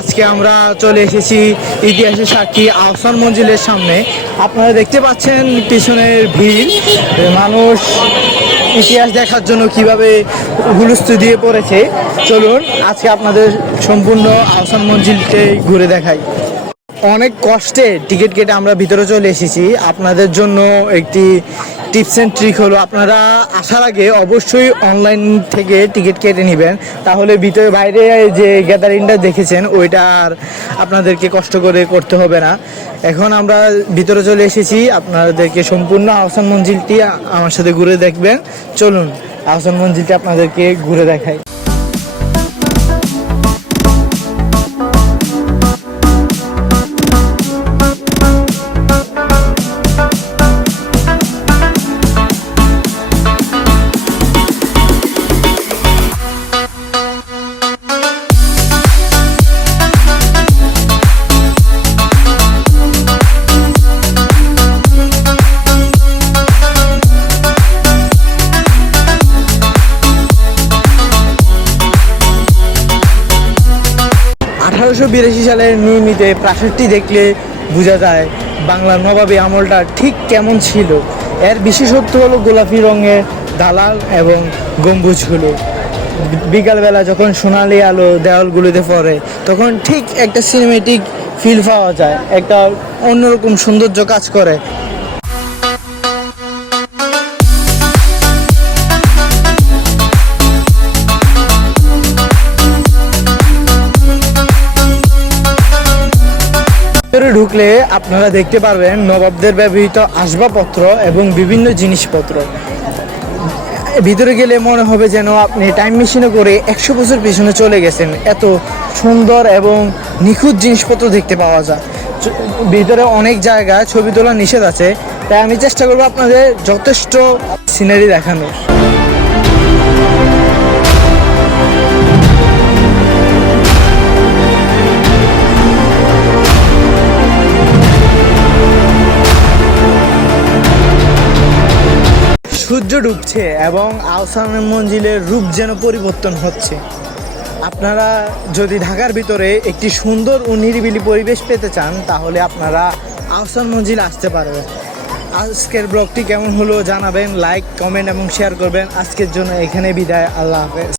আজকে আমরা চলে এসেছি ইতিহাসের সাক্ষী আহসান মঞ্জিলের সামনে। আপনারা দেখতে পাচ্ছেন পিছনের ভিড়, মানুষ ইতিহাস দেখার জন্য কিভাবে হুলস্থুল দিয়ে পড়েছে। চলুন আজকে আপনাদের সম্পূর্ণ আহসান মঞ্জিলকে ঘুরে দেখাই। অনেক কষ্টে টিকিট কেটে আমরা ভিতরে চলে এসেছি। আপনাদের জন্য একটি টিপস অ্যান্ড ট্রিক হলো, আপনারা আসার আগে অবশ্যই অনলাইন থেকে টিকিট কেটে নেবেন, তাহলে ভিতরে বাইরে যে গ্যাদারিংটা দেখেছেন ওইটা আর আপনাদেরকে কষ্ট করে করতে হবে না। এখন আমরা ভিতরে চলে এসেছি, আপনাদেরকে সম্পূর্ণ আহসান মঞ্জিলটি আমার সাথে ঘুরে দেখবেন। চলুন আহসান মঞ্জিলটি আপনাদেরকে ঘুরে দেখাই। 1882 সালের নির্মিত প্রাসাদটি দেখলে বোঝা যায় বাংলার নবাবী আমলটা ঠিক কেমন ছিল। এর বিশেষত্ব হলো গোলাপি রঙের দালাল এবং গম্বুজগুলো। বিকালবেলা যখন সোনালি আলো দেওয়ালগুলোতে পড়ে তখন ঠিক একটা সিনেমেটিক ফিল পাওয়া যায়, একটা অন্যরকম সৌন্দর্য কাজ করে। ভিতরে ঢুকলে আপনারা দেখতে পারবেন নবাবদের ব্যবহৃত আসবাবপত্র এবং বিভিন্ন জিনিসপত্র। ভিতরে গেলে মনে হবে যেন আপনি টাইম মেশিনে করে 100 বছর পিছনে চলে গেছেন, এত সুন্দর এবং নিখুঁত জিনিসপত্র দেখতে পাওয়া যায়। ভিতরে অনেক জায়গায় ছবি তোলা নিষেধ আছে, তাই আমি চেষ্টা করবো আপনাদের যথেষ্ট সিনারি দেখানোর। সূর্য ডুবছে এবং আহসান মঞ্জিলের রূপ যেন পরিবর্তন হচ্ছে। আপনারা যদি ঢাকার ভিতরে একটি সুন্দর ও নিরিবিলি পরিবেশ পেতে চান তাহলে আপনারা আহসান মঞ্জিল আসতে পারবেন। আজকের ব্লগটি কেমন হলো জানাবেন, লাইক, কমেন্ট এবং শেয়ার করবেন। আজকের জন্য এখানে বিদায়, আল্লাহ হাফেজ।